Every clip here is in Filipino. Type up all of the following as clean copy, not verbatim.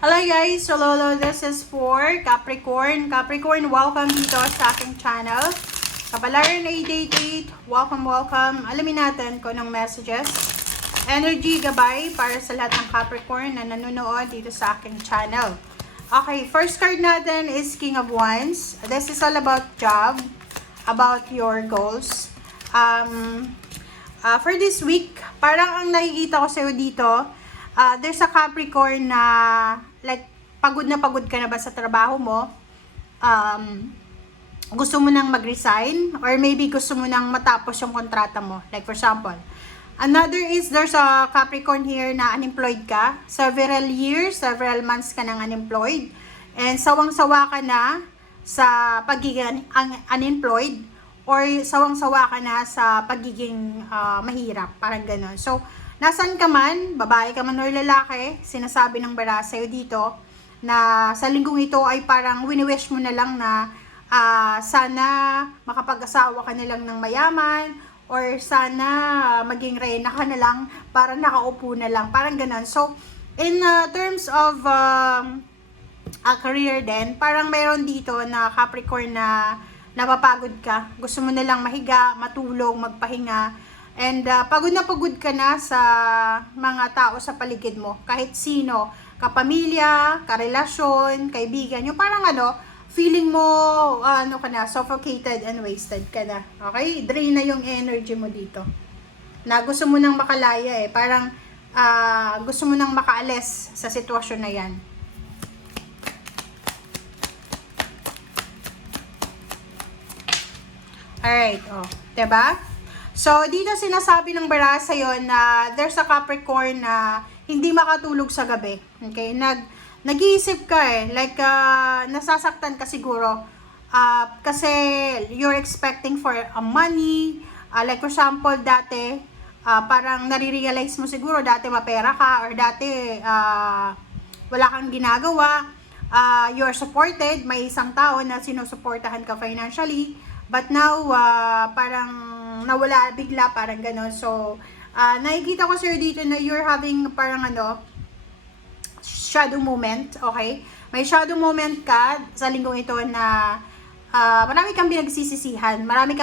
Hello guys! So Lolo, this is for Capricorn. Capricorn, welcome dito sa aking channel. Kapalaran 888, welcome. Alamin natin kung anong messages, energy, gabay para sa lahat ng Capricorn na nanonood dito sa aking channel. Okay, first card natin is King of Wands. This is all about job, about your goals. For this week, parang ang nakikita ko sa'yo dito, there's a Capricorn na like pagod ka na ba sa trabaho mo, gusto mo nang mag-resign, or maybe gusto mo nang matapos yung kontrata mo, like for example. Another is there's a Capricorn here na unemployed ka, several years, several months ka nang unemployed, and sawang-sawa ka na sa pagiging unemployed, or sawang-sawa ka na sa pagiging mahirap, parang gano'n. So nasan ka man, babae ka man o lalaki, sinasabi ng bara sa'yo dito na sa linggong ito ay parang wini-wish mo na lang na sana makapag-asawa ka na lang ng mayaman, or sana maging reyna ka na lang para nakaupo na lang, parang ganun. So in terms of a career din, parang meron dito na Capricorn na napapagod ka, gusto mo na lang mahiga, matulog, magpahinga. And pagod ka na sa mga tao sa paligid mo, kahit sino, kapamilya, karelasyon, kaibigan, yung parang feeling mo, ka na, suffocated and wasted ka na. Okay? Drain na yung energy mo dito. Na gusto mo nang makalaya parang gusto mo nang makaalis sa sitwasyon na yan. Alright, diba? So, dito sinasabi ng bara sa'yo na there's a Capricorn na hindi makatulog sa gabi. Okay? Nag-iisip ka like nasasaktan ka siguro. Kasi you're expecting for money. Like for example, dati, parang nare-realize mo siguro, dati mapera ka, or dati wala kang ginagawa. You're supported, may isang tao na sinusuportahan ka financially. But now, parang nawala bigla, parang gano'n. So, nakikita ko sa'yo dito na you're having parang shadow moment, okay? May shadow moment ka sa linggong ito na marami kang pinagsisisihan, marami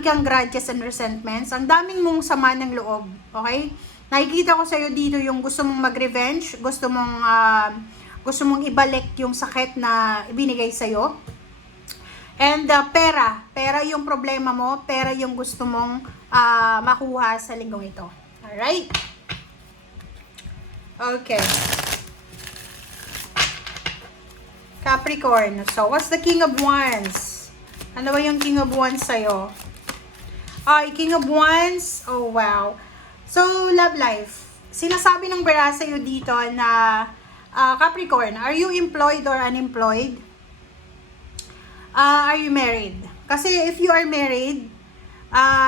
kang grudges and resentments, ang daming mong sama ng loob, okay? Nakikita ko sa'yo dito yung gusto mong mag-revenge, gusto mong ibalik yung sakit na ibinigay sa'yo. And pera yung problema mo, pera yung gusto mong makuha sa linggong ito. Alright? Okay. Capricorn. So, what's the King of Wands? Ano ba yung King of Wands sa'yo? King of Wands. Oh, wow. So, love life. Sinasabi ng bara sa'yo dito na Capricorn, are you employed or unemployed? Are you married? Kasi if you are married,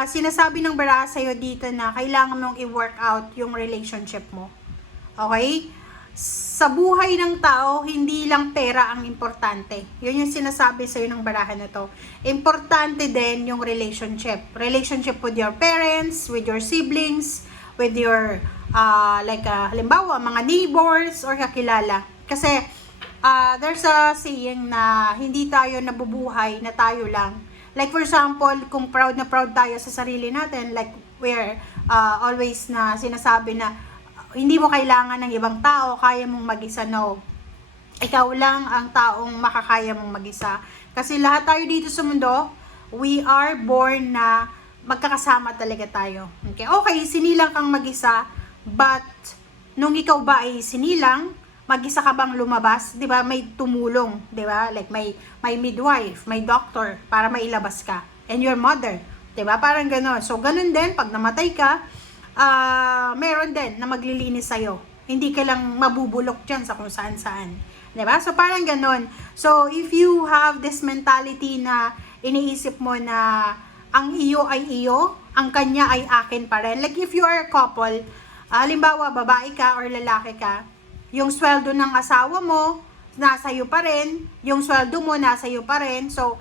sinasabi ng bara sa'yo dito na kailangan mong i-work out yung relationship mo. Okay? Sa buhay ng tao, hindi lang pera ang importante. Yun yung sinasabi sa'yo ng barahan na to. Importante din yung relationship. Relationship with your parents, with your siblings, with your, halimbawa, mga neighbors or kakilala. Kasi, there's a saying na hindi tayo nabubuhay na tayo lang. Like for example, kung proud na proud tayo sa sarili natin, like we're always na sinasabi na hindi mo kailangan ng ibang tao, kaya mong mag-isa. No. Ikaw lang ang taong makakaya mong mag-isa. Kasi lahat tayo dito sa mundo, we are born na magkakasama talaga tayo. Okay, sinilang kang mag-isa, but nung ikaw ba ay sinilang, mag-isa ka bang lumabas? 'Di ba? May tumulong, 'di ba? Like may midwife, may doctor para mailabas ka. And your mother, 'di ba? Parang gano'n. So ganoon din pag namatay ka, meron din na maglilinis sa iyo. Hindi ka lang mabubulok diyan sa kung saan-saan. 'Di ba? So parang gano'n. So if you have this mentality na iniisip mo na ang iyo ay iyo, ang kanya ay akin pa rin. Like if you are a couple, halimbawa babae ka or lalaki ka, yung sweldo ng asawa mo, nasa iyo pa rin. Yung sweldo mo, nasa iyo pa rin. So,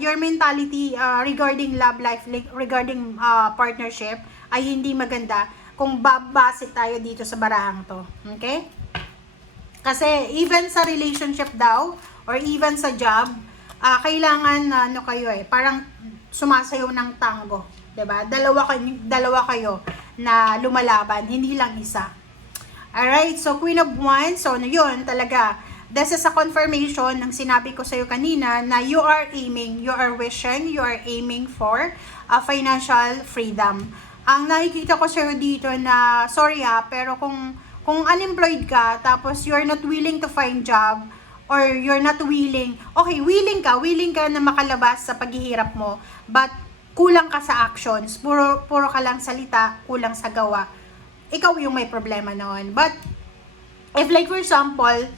your mentality regarding love life, regarding partnership, ay hindi maganda. kung babase tayo dito sa barahang to. Okay? Kasi even sa relationship daw, or even sa job, kailangan na ano kayo parang sumasayaw ng tango. 'Di ba? Dalawa kayo na lumalaban, hindi lang isa. Alright, so Queen of Wands, so yun talaga. This is a confirmation ng sinabi ko sa'yo kanina na you are aiming, you are wishing, you are aiming for a financial freedom. Ang nakikita ko sa'yo dito na, sorry pero kung unemployed ka, tapos you're not willing to find job, or you're not willing, okay, willing ka na makalabas sa paghihirap mo, but kulang ka sa actions, puro ka lang salita, kulang sa gawa, ikaw yung may problema noon. But, if like for example,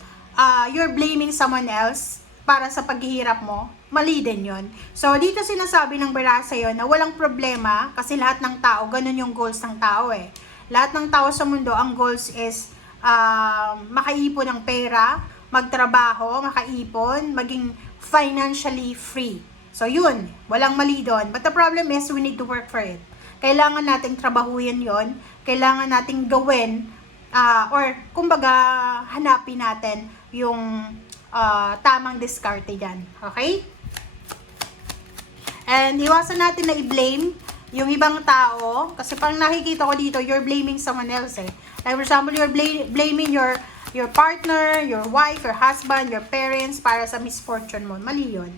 you're blaming someone else para sa paghihirap mo, mali din yun. So, dito sinasabi ng baraha sa'yo na walang problema kasi lahat ng tao, ganun yung goals ng tao Lahat ng tao sa mundo, ang goals is makaipon ng pera, magtrabaho, makaipon, maging financially free. So, yun. Walang mali doon. But the problem is, we need to work for it. Kailangan nating trabahuin yon, kailangan nating gawin, or kumbaga, hanapin natin yung tamang diskarte dyan. Okay? And iwasan natin na i-blame yung ibang tao, kasi parang nakikita ko dito, you're blaming someone else Like for example, you're blaming your partner, your wife, your husband, your parents para sa misfortune mo. Mali yun.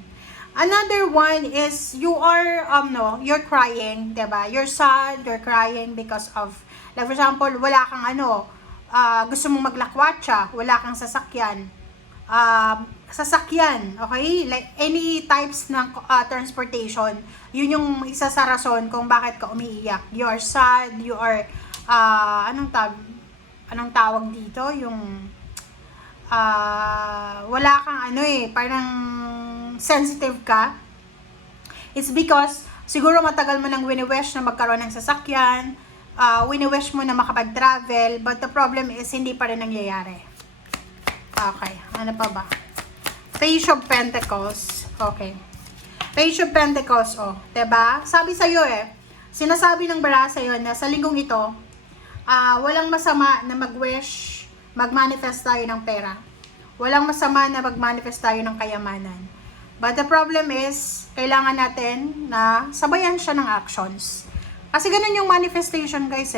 Another one is you're crying, 'di ba? You're sad, you're crying because of, like for example, wala kang gusto mong maglakwatsa, wala kang sasakyan. Okay? Like any types ng transportation, yun yung isa sa rason kung bakit ka umiiyak. You are sad, you are anong tawag dito? Yung wala kang parang sensitive ka. It's because siguro matagal mo nang wini-wish na magkaroon ng sasakyan, wini-wish mo na makapag-travel, but the problem is hindi pa rin nangyayari. Okay, ano pa ba? Page of Pentacles. Okay. Page of Pentacles, diba? Sabi sa'yo sinasabi ng baraha sa'yo na sa linggong ito, walang masama na mag-wish, mag-manifest tayo ng pera. Walang masama na mag-manifest tayo ng kayamanan. But the problem is, kailangan natin na sabayan siya ng actions. Kasi ganun yung manifestation, guys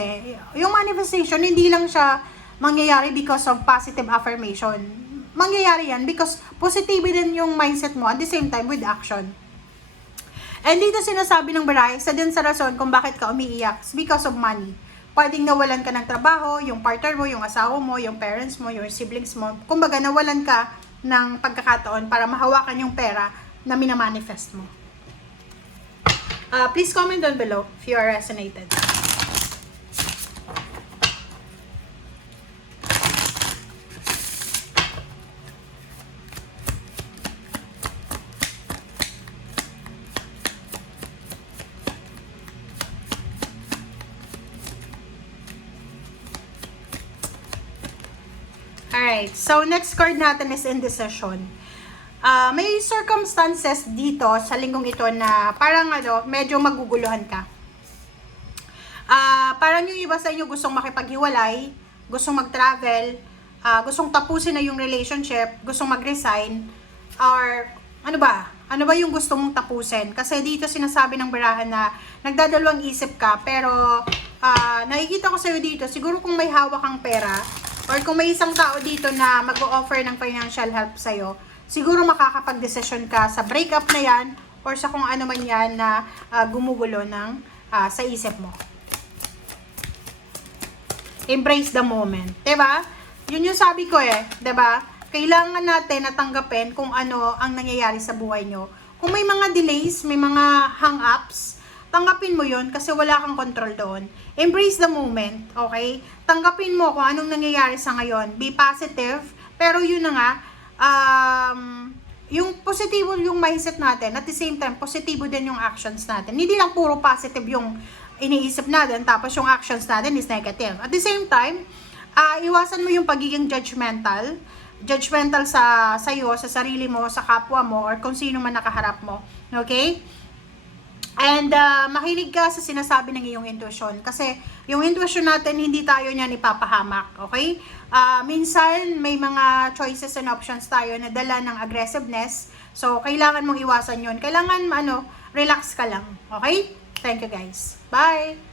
Yung manifestation, hindi lang siya mangyayari because of positive affirmation. Mangyayari yan because positive din yung mindset mo at the same time with action. And dito sinasabi ng baraha, isa din sa rason kung bakit ka umiiyak, it's because of money. Pwedeng nawalan ka ng trabaho, yung partner mo, yung asawa mo, yung parents mo, yung siblings mo. Kumbaga, nawalan ka ng pagkakataon para mahawakan yung pera na minamanifest mo. Please comment down below if you are resonated. Alright, so next card natin is indecision. May circumstances dito sa linggong ito na parang medyo maguguluhan ka. Parang yung iba sa inyo gustong makipaghiwalay, gustong mag-travel, gustong tapusin na yung relationship, gustong mag-resign, or ano ba yung gusto mong tapusin? Kasi dito sinasabi ng barahan na nagdadalawang isip ka, pero nakikita ko sa'yo dito, siguro kung may hawak kang pera, or kung may isang tao dito na mag-o-offer ng financial help sa'yo, siguro makakapag-desisyon ka sa breakup na yan, or sa kung ano man yan na gumugulo sa isip mo. Embrace the moment. Diba? Yun yung sabi ko diba? Kailangan natin natanggapin kung ano ang nangyayari sa buhay nyo. Kung may mga delays, may mga hang-ups, tanggapin mo yun kasi wala kang control doon. Embrace the moment, okay? Tanggapin mo kung anong nangyayari sa ngayon. Be positive, pero yun na nga, yung positibo yung mindset natin, at the same time, positibo din yung actions natin. Hindi lang puro positive yung iniisip natin, tapos yung actions natin is negative. At the same time, iwasan mo yung pagiging judgmental sa iyo, sa sarili mo, sa kapwa mo, or kung sino man nakaharap mo. Okay? And makinig ka sa sinasabi ng iyong intuition. Kasi yung intuition natin, hindi tayo niyan ipapahamak. Okay? Minsan, may mga choices and options tayo na dala ng aggressiveness. So, kailangan mong iwasan yun. Kailangan, relax ka lang. Okay? Thank you guys. Bye!